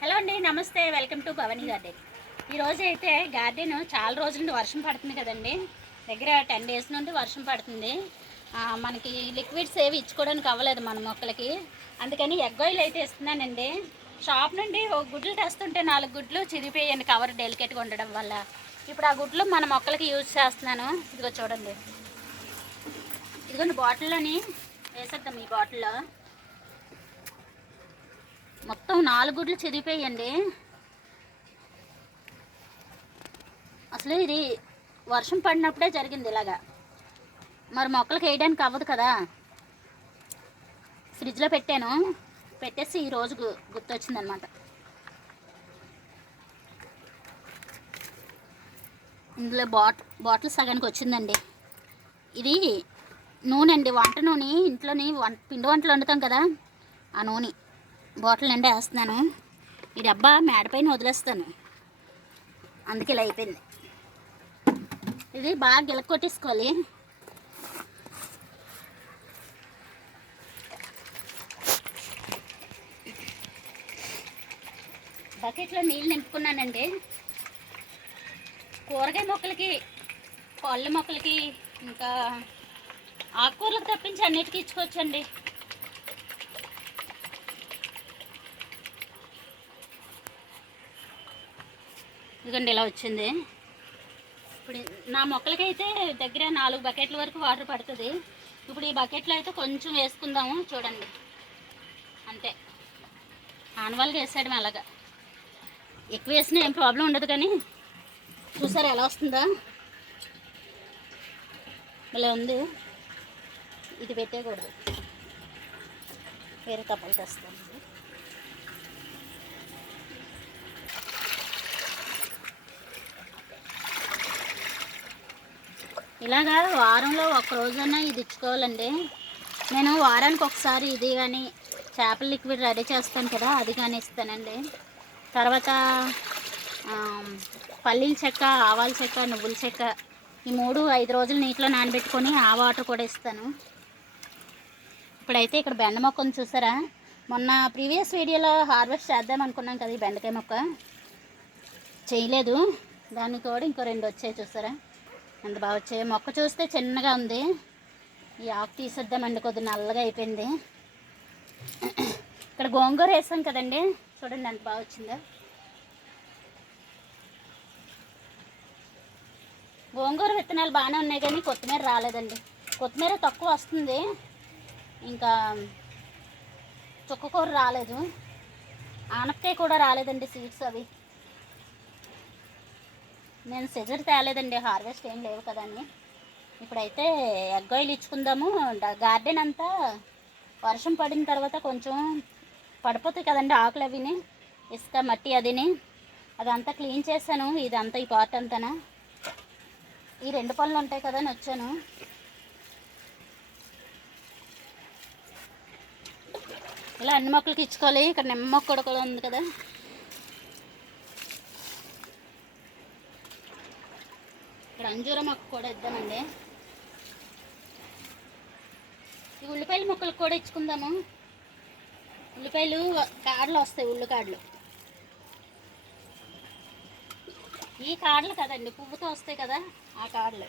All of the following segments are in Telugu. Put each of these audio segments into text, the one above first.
హలో అండి నమస్తే. Welcome to Bhavani garden. ఈరోజు అయితే గార్డెన్ చాలా రోజుల నుండి వర్షం పడుతుంది కదండి. దగ్గర టెన్ డేస్ నుండి వర్షం పడుతుంది. మనకి లిక్విడ్స్ ఏవి ఇచ్చుకోవడానికి అవ్వలేదు మన మొక్కలకి. అందుకని ఎగ్ ఆయిల్ అయితే ఇస్తున్నానండి. షాప్ నుండి ఒక గుడ్లు తెస్తుంటే నాలుగు గుడ్లు చిరిగిపోయాయండి కవర్ డెలికేట్గా ఉండడం వల్ల. ఇప్పుడు ఆ గుడ్లు మన మొక్కలకి యూజ్ చేస్తున్నాను. ఇదిగో చూడండి. ఇదిగోండి బాటిల్లోని వేసేద్దాం ఈ బాటిల్లో. మొత్తం నాలుగు గుడ్లు చిరిగిపోయండి అసలు ఇది వర్షం పడినప్పుడే జరిగింది ఇలాగా. మరి మొక్కలకు వేయడానికి అవ్వదు కదా. ఫ్రిడ్జ్లో పెట్టాను. పెట్టేసి ఈ రోజు గు- గుర్తొచ్చిందనమాట. ఇందులో బాట్ బాటిల్ సగానికి వచ్చిందండి. ఇది నూనె అండి వంట నూనె ఇంట్లోని వంట పిండి వంటలు వండుతాం కదా ఆ నూనె. బాటిల్ నిండా వేస్తున్నాను. ఈ డబ్బా మేడపైన వదిలేస్తాను. అందుకే ఇలా అయిపోయింది. ఇది బాగా గిలక కొట్టేసుకోవాలి. బకెట్లో నీళ్ళు నింపుకున్నానండి. కూరగాయ మొక్కలకి పళ్ళ మొక్కలకి ఇంకా ఆకుకూరలకు తప్పించి అన్నిటికీ ఇచ్చుకోవచ్చండి. ఇదిగోండి ఇలా వచ్చింది. ఇప్పుడు నా మొక్కలకైతే దగ్గర నాలుగు బకెట్ల వరకు వాటర్ పడుతుంది. ఇప్పుడు ఈ బకెట్లో అయితే కొంచెం వేసుకుందాము చూడండి. అంతే. ఆనవాళ్ళకి వేసాడు అలాగా ఎక్కువ వేసినా ఏం ప్రాబ్లం ఉండదు కానీ చూసారా ఎలా వస్తుందా? ఇలా ఉంది. ఇది పెట్టేయకూడదు. వేరే తప్పలు తెస్తాను. ఇలాగా వారంలో ఒక రోజైనా ఇది ఇచ్చుకోవాలండి. నేను వారానికి ఒకసారి ఇది కానీ చేపల లిక్విడ్ రెడీ చేస్తాను కదా అది కానీ ఇస్తానండి. తర్వాత పల్లీల చెక్క ఆవాల చెక్క నువ్వుల చెక్క ఈ మూడు ఐదు రోజులు నీటిలో నానబెట్టుకొని ఆ వాటర్ కూడా ఇస్తాను. ఇప్పుడైతే ఇక్కడ బెండ మొక్కను చూసారా? మొన్న ప్రీవియస్ వీడియోలో హార్వెస్ట్ చేద్దాం అనుకున్నాం కదా ఈ బెండకాయ మొక్క. చేయలేదు. దానికి కూడా ఇంకో రెండు వచ్చాయి చూసారా? ఎంత బాగా వచ్చాయి. మొక్క చూస్తే చిన్నగా ఉంది. ఈ ఆకు తీసేద్దామండి కొద్దిగా నల్లగా అయిపోయింది. ఇక్కడ గోంగూర వేసాం కదండి. చూడండి ఎంత బాగా వచ్చిందో. గోంగూర విత్తనాలు బాగానే ఉన్నాయి కానీ కొత్తిమీర రాలేదండి. కొత్తిమీర తక్కువ వస్తుంది. ఇంకా చుక్కకూర రాలేదు. ఆనపకాయ కూడా రాలేదండి సీడ్స్ అవి. నేను సిజర్ తేలేదండి హార్వెస్ట్ ఏం లేవు కదండి ఇప్పుడైతే ఎగ్ ఆయిల్ ఇచ్చుకుందాము. గార్డెన్ అంతా వర్షం పడిన తర్వాత కొంచెం పడిపోతాయి కదండి ఆకులు అవిని. ఇసుక మట్టి అదిని. అదంతా క్లీన్ చేశాను. ఇదంతా ఈ పార్ట్ అంతానా. ఈ రెండు పనులు ఉంటాయి కదా అని వచ్చాను. ఇలా అన్ని మొక్కలకి ఇచ్చుకోవాలి. ఇక్కడ నిమ్మ మొక్క కూడా ఉంది కదా. అంజూర మొక్క కూడా ఇద్దామండి. ఈ ఉల్లిపాయల మొక్కలు కూడా ఇచ్చుకుందాము. ఉల్లిపాయలు కాడలు వస్తాయి ఉల్లి కాడలు. ఈ కాడలు కదండి పువ్వుతో వస్తాయి కదా ఆ కాడలు.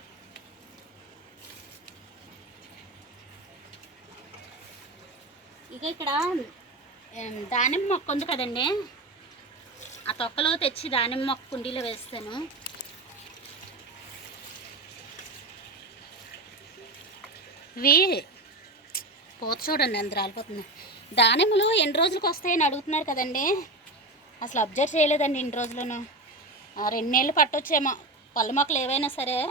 ఇక ఇక్కడ దానిమ్మ మొక్క ఉంది కదండి. ఆ తొక్కలో తెచ్చి దానిమ్మ మొక్క కుండీలో వేస్తాను. ఇవి పోత చూడండి అందరు రాలిపోతుంది దానిమ్మలు ఎన్ని రోజులకు వస్తాయని అడుగుతున్నారు కదండి. అసలు అబ్జర్వ్ చేయలేదండి ఇన్ని రోజులను. ఆ, పట్టొచ్చేమో. పళ్ళ మొక్కలు ఏవైనా సరే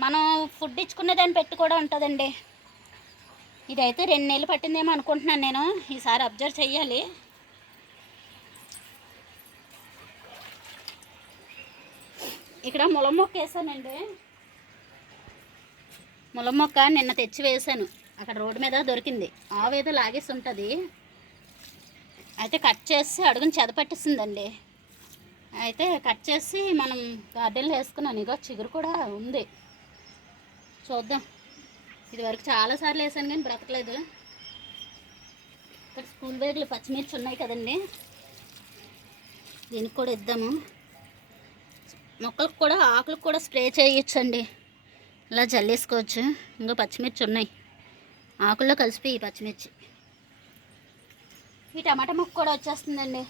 మనం ఫుడ్ ఇచ్చుకునే దాన్ని పెట్టి కూడా ఉంటుందండి. ఇదైతే రెండు నెలలు పట్టిందేమో అనుకుంటున్నాను నేను. ఈసారి అబ్జర్వ్ చేయాలి ఇక్కడ ములం మొక్క వేసానండి. ములం మొక్క నిన్న తెచ్చి వేసాను అక్కడ రోడ్డు మీద దొరికింది. ఆవేదో లాగేసి ఉంటుంది అయితే కట్ చేసి అడుగుని చెదపట్టేసిందండి అయితే కట్ చేసి మనం గార్డెన్లో వేసుకున్నాను. ఇగో చిగురు కూడా ఉంది. చూద్దాం. ఇది వరకు చాలాసార్లు వేసాను కానీ బ్రతకలేదు. ఇక్కడ స్కూల్ బ్యాగులు పచ్చిమిర్చి ఉన్నాయి కదండి. దీనికి కూడా ఇద్దాము. మొక్కలకు కూడా ఆకులకు కూడా స్ప్రే చేయొచ్చండి. ఇలా జల్లేసుకోవచ్చు ఇంకా పచ్చిమిర్చి ఉన్నాయి. ఆకుల్లో కలిసిపోయి ఈ పచ్చిమిర్చి. ఈ టమాటా మొక్క కూడా వచ్చేస్తుందండి.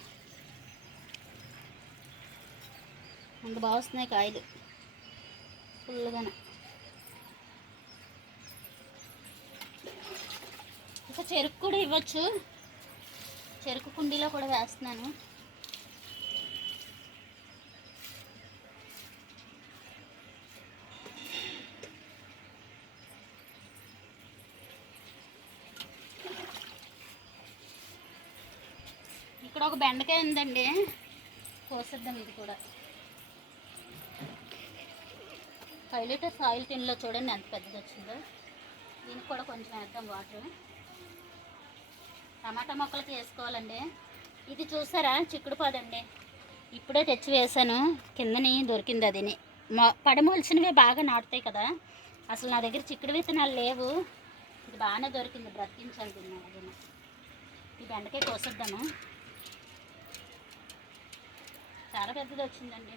అంత బాగా వస్తున్నాయి కాయలు. ఫుల్గానే ఇంకా చెరుకు కూడా ఇవ్వచ్చు. చెరుకు కుండీలో కూడా వేస్తున్నాను. ఇక్కడ ఒక బెండకాయ ఉందండి. కోసేద్దాం ఇది కూడా. ఫైవ్ లీటర్స్ ఆయిల్ టిన్లో చూడండి ఎంత పెద్దది వచ్చిందో. దీనికి కూడా కొంచెం వేద్దాం వాటర్. టమాటా మొక్కలకి వేసుకోవాలండి. ఇది చూసారా? చిక్కుడు పాదండి. ఇప్పుడే తెచ్చి వేసాను కిందని దొరికింది అదిని. మొ బాగా నాటుతాయి కదా. అసలు నా దగ్గర చిక్కుడు విత్తనాలు లేవు. ఇది బాగానే దొరికింది. బ్రతికించాలి దీన్ని. ఈ బెండకాయ కోసేద్దాము. చాలా పెద్దది వచ్చిందండి.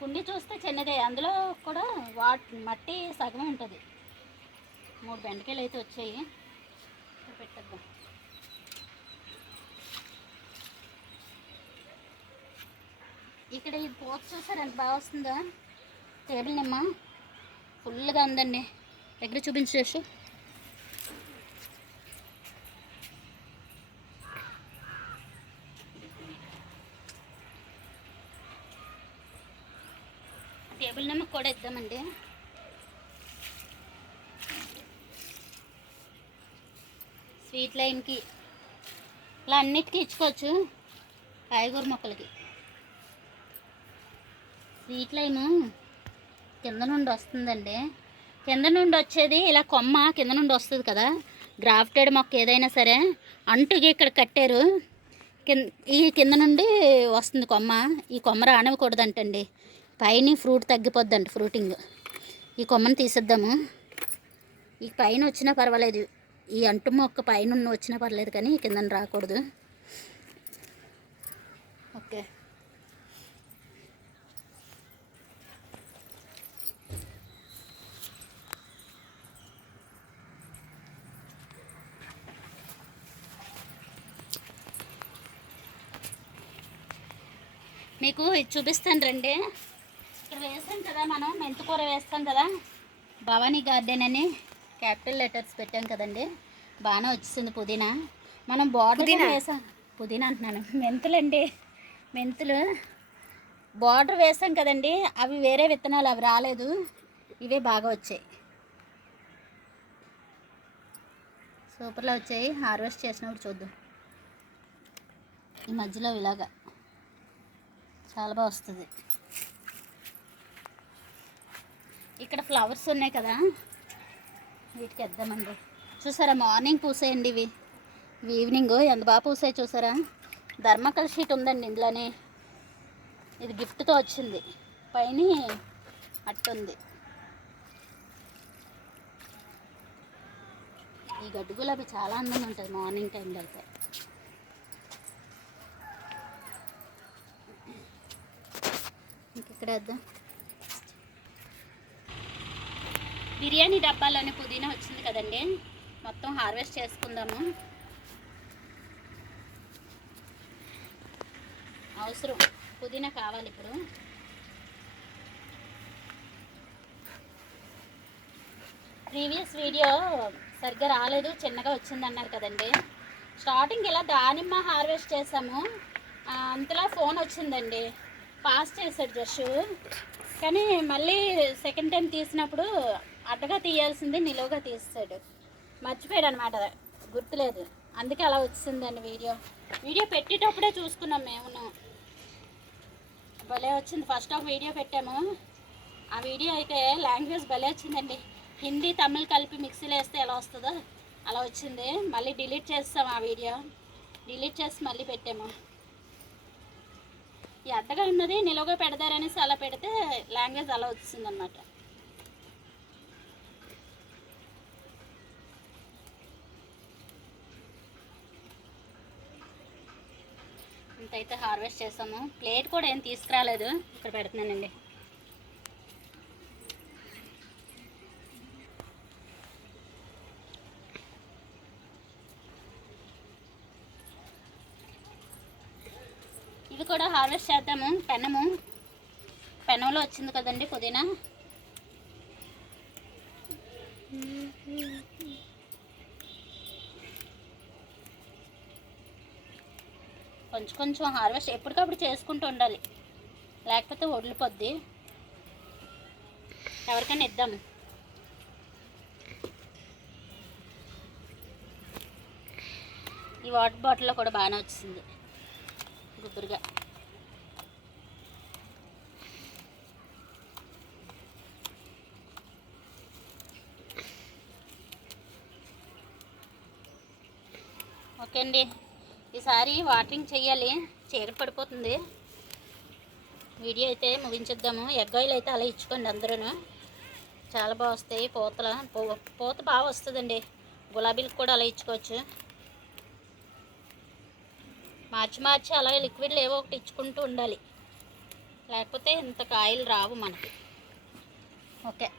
కుండి చూస్తే చిన్నదే అందులో కూడా వాట్ మట్టి సగమే ఉంటుంది. మూడు బెండకాయలు అయితే వచ్చాయి. పెట్టద్దాం. ఇక్కడ ఈ పోత చూసారు? ఎంత బాగా వస్తుందా. టేబుల్ నిమ్మ ఫుల్గా ఉందండి దగ్గర చూపించేసి టేబుల్ నెంబర్ కూడా ఇద్దామండి. స్వీట్ లైన్కి ఇలా అన్నిటికీ ఇచ్చుకోవచ్చు కాయగూర మొక్కలకి. స్వీట్ లైను కింద నుండి వస్తుందండి. కింద నుండి వచ్చేది ఇలా కొమ్మ కింద నుండి వస్తుంది కదా. గ్రాఫ్టెడ్ మొక్క ఏదైనా సరే అంటుగా ఇక్కడ కట్టారు. కింద ఈ కింద నుండి వస్తుంది కొమ్మ. ఈ కొమ్మ రానివ్వకూడదంటండి. పైన ఫ్రూట్ తగ్గిపోద్దంట ఫ్రూటింగ్. ఈ కొమ్మను తీసేద్దాము. ఈ పైన వచ్చినా పర్వాలేదు. ఈ అంటు మొక్క పైన ఉన్న వచ్చినా పర్లేదు కానీ కింద రాకూడదు. ఓకే. మీకు ఇది చూపిస్తాను రండి. కదా మనం? మెంతికూర వేస్తాం కదా? భవానీ గార్డెన్ అని క్యాపిటల్ లెటర్స్ పెట్టాం కదండి. బాగానే వచ్చింది పుదీనా. మనం బార్డర్ వేసాం పుదీనా అంటున్నాను. మెంతులండి. మెంతులు. బార్డర్ వేసాం కదండి. అవి వేరే విత్తనాలు అవి రాలేదు. ఇవే బాగా వచ్చాయి. సూపర్లో వచ్చాయి. హార్వెస్ట్ చేసినప్పుడు చూద్దాం. ఈ మధ్యలో ఇలాగా. చాలా బాగా వస్తుంది. ఇక్కడ ఫ్లవర్స్ ఉన్నాయి కదా. వీటికి వేద్దామండి చూసారా మార్నింగ్ పూసాయండి ఇవి. ఈవినింగ్ ఎంత బాగా పూసాయి చూసారా? ధర్మకల్ షీట్ ఉందండి ఇందులోనే. ఇది గిఫ్ట్తో వచ్చింది. పైన అట్టుంది ఈ గడ్డు గులాబీ చాలా అందంగా ఉంటుంది మార్నింగ్ టైంలో అయితే. ఇంకెక్కడ వేద్దాం? బిర్యానీ డబ్బాలోనే పుదీనా వచ్చింది కదండి. మొత్తం హార్వెస్ట్ చేసుకుందాము. అవసరం. పుదీనా కావాలి ఇప్పుడు. ప్రీవియస్ వీడియో సరిగ్గా రాలేదు చిన్నగా వచ్చింది అన్నారు కదండి. స్టార్టింగ్ ఇలా దానిమ్మ హార్వెస్ట్ చేసాము. అంతలా ఫోన్ వచ్చిందండి. పాస్ చేశాడు జస్ట్ కానీ మళ్ళీ సెకండ్ టైం తీసినప్పుడు అడ్డగా తీయాల్సింది నిలువుగా తీస్తాడు. మర్చిపోయాడు అనమాట గుర్తులేదు. అందుకే అలా వచ్చిందండి వీడియో. వీడియో పెట్టేటప్పుడే చూసుకున్నాం మేము భలే వచ్చింది. ఫస్ట్ ఒక వీడియో పెట్టాము. ఆ వీడియో అయితే లాంగ్వేజ్ భలే వచ్చిందండి. హిందీ తమిళ్ కలిపి మిక్సీలో వేస్తే ఎలా వస్తుందో అలా వచ్చింది. మళ్ళీ డిలీట్ చేస్తాం ఆ వీడియో. డిలీట్ చేసి మళ్ళీ పెట్టాము. ఈ అడ్డగా ఉన్నది నిలువుగా పెడతారనేసి అలా పెడితే లాంగ్వేజ్ అలా వచ్చిందనమాట. అయితే హార్వెస్ట్ చేసాము ప్లేట్ కూడా ఏం తీసుకురాలేదు. ఇక్కడ పెడుతున్నానండి. ఇవి కూడా హార్వెస్ట్ చేద్దాము. పెనము. పెనంలో వచ్చింది కదండి పుదీనా. కొంచెం కొంచెం హార్వెస్ట్ ఎప్పటికప్పుడు చేసుకుంటూ ఉండాలి. లేకపోతే వదిలిపోద్ది. ఎవరికైనా ఇద్దాము ఈ వాటర్ బాటిల్లో కూడా బాగానే వచ్చింది. గుబురుగా. ఓకే అండి. ఒకసారి వాటరింగ్ చేయాలి. చీకటి పడిపోతుంది. వీడియో అయితే ముగించేద్దాము. ఎగ్ ఆయిల్ అయితే అలా ఇచ్చుకోండి అందరూ చాలా బాగా వస్తాయి పూతల. పూ- పూత బాగా వస్తుందండి. గులాబీలకు కూడా అలా ఇచ్చుకోవచ్చు. మార్చి మార్చి అలాగే లిక్విడ్లు ఏవో ఒకటి ఇచ్చుకుంటూ ఉండాలి. లేకపోతే ఇంత కాయలు రావు మనకి. ఓకే.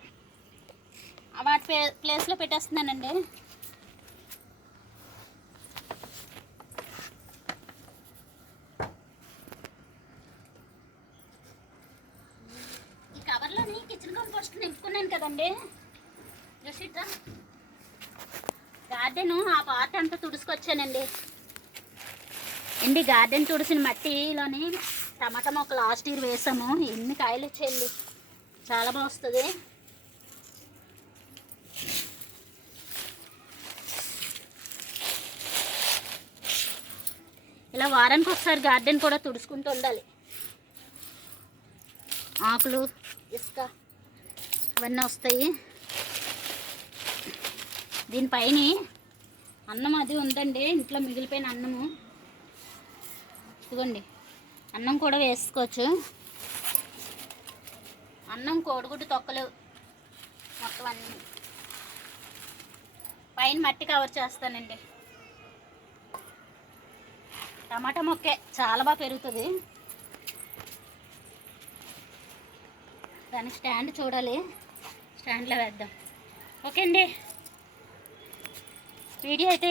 వాటి ప్లే- ప్లేస్లో పెట్టేస్తున్నానండి. కదండి? చూసిట్రా గార్డెన్ ఆ పార్ట్ అంతా తుడుచుకొచ్చానండి. అండి గార్డెన్ తుడిసిన మట్టిలోని టమాటా మొక్క లాస్ట్ ఇయర్ వేసాము. ఎన్ని కాయలు వచ్చేయండి? చాలా బాగుస్తుంది. ఇలా వారానికి ఒకసారి గార్డెన్ కూడా తుడుచుకుంటూ ఉండాలి. ఆకులు ఇసుక. ఇవన్నీ వస్తాయి. దీనిపైన అన్నం అది ఉందండి. ఇంట్లో మిగిలిపోయిన అన్నము. ఇదిగోండి. అన్నం కూడా వేసుకోవచ్చు. అన్నం కోడిగుడ్డు తొక్కలు మొత్తం అన్నీ. పైన మట్టి కవర్ చేస్తానండి. టమాటా మొక్కే చాలా బాగా పెరుగుతుంది. దానికి స్టాండ్ చూడాలి. స్టాండ్లో వేద్దాం. ఓకే అండి. వీడియో అయితే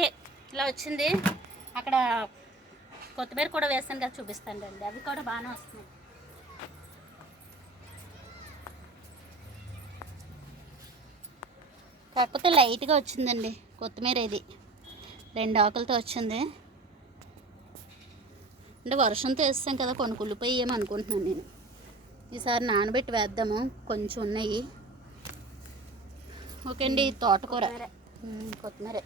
ఇలా వచ్చింది. అక్కడ కొత్తిమీర కూడా వేస్తాను కదా చూపిస్తాను అండి అవి కూడా బాగానే వస్తున్నాయి. కాకపోతే లైట్గా వచ్చిందండి కొత్తిమీర ఇది. రెండు ఆకులతో వచ్చింది. అంటే వర్షంతో వేస్తాం కదా కొన్ని కుళ్ళిపోయి ఏమనుకుంటున్నాను నేను. ఈసారి నానబెట్టి వేద్దాము. కొంచెం ఉన్నాయి. ఓకే అండి తోటకూర. కొత్తిమీర.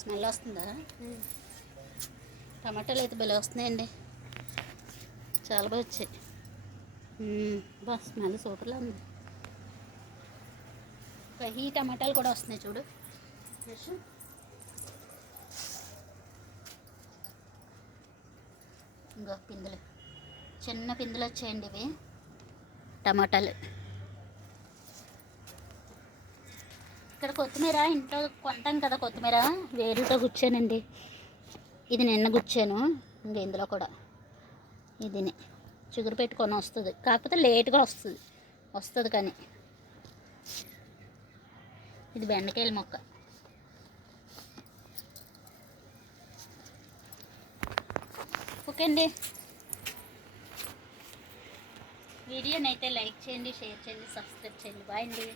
స్మెల్ వస్తుందా? టమాటాలు అయితే భలే వస్తున్నాయండి. చాలా బాగా వచ్చాయి. బా స్మెల్ సూపర్లా ఉంది. ఇంకా ఈ టమాటాలు కూడా వస్తున్నాయి చూడు. ఇంకా పిందులు. చిన్న పిందులు వచ్చాయండి ఇవి. టమాటాలు. ఇక్కడ కొత్తిమీర ఇంట్లో కొంటాం కదా కొత్తిమీర. వేరుతో గుచ్చానండి. ఇది నిన్న గుచ్చాను. ఇంకా ఇందులో కూడా ఇదిని. చిగురు పెట్టుకొని వస్తుంది. కాకపోతే లేట్గా వస్తుంది. వస్తుంది కానీ. ఇది బెండకాయల మొక్క. ఓకే అండి వీడియోని అయితే లైక్ చేయండి షేర్ చేయండి సబ్స్క్రైబ్ చేయండి. బాయ్ అండి.